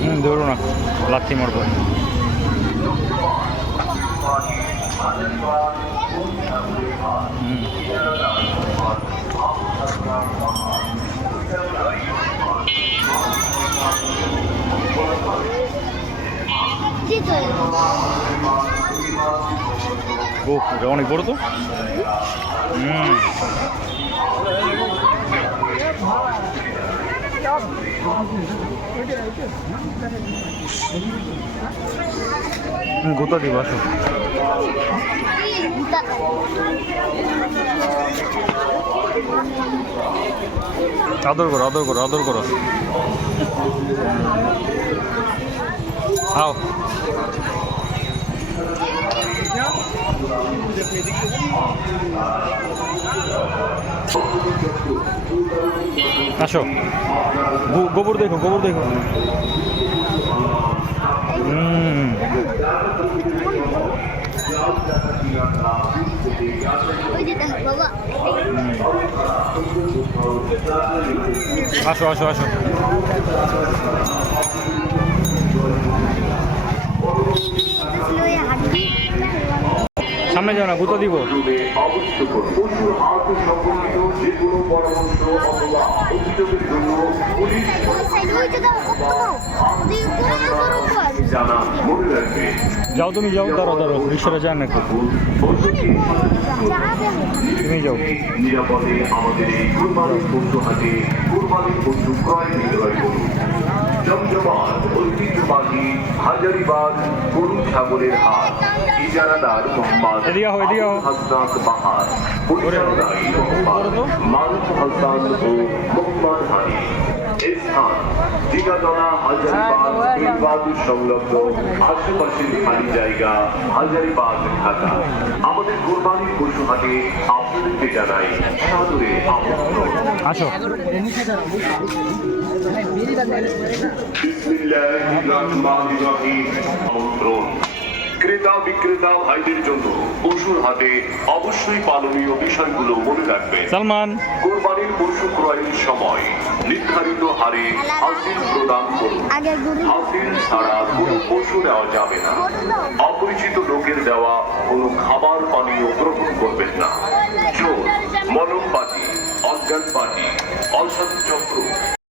হুম ধরো না লাথি মারবো। হুম। এটা অনেক বড় তো? গোতা দিব আদর করো আদর করো আদর করো। আও আসো। গোবর দেখো গোবর দেখো। আসো আসো আসো। সামনে যাও না গুতো দিব। যাও তুমি যাও দাঁড়াও দাঁড়াও রিক্সাটা যান একটু তুমি যাও। নিরাপদে আমাদের এই কুরবানির পশু হাতে কুরবানির পশু ক্রয় বিক্রয় করুন জমজমাট ঐতিহ্যবাহী হাজারিবাগ গরু ছাগলের হাট। ইজারাদার মোহাম্মদ। হাসনাত বাহার। পরিচালনায় মোহাম্মদ মারুফ হাসান ও মোহাম্মদ হানি। এই স্থান হাজারিবাগ সংলগ্ন আশেপাশের খালি জায়গা হাজারিবাগ ঢাকা। আমাদের কোরবানির পশু হাটে আপনাদেরকে জানাই সাদরে আমন্ত্রণ। আসো। বিসমিল্লাহির রহমানির রহিম। আমন্ত্রণ ক্রেতা বিক্রেতা ভাইদের জন্য। পশুর হাটে অবশ্যই পালনীয় বিষয়গুলো মনে রাখবেন। সালমান। কোরবানির পশু ক্রয়ের সময় নির্ধারিত হারে হাসিল প্রদান করুন। হাসিল ছাড়া কোনো পশু নেওয়া যাবে না। অপরিচিত লোকের দেওয়া কোনো খাবার পানীয় গ্রহণ করবেন না।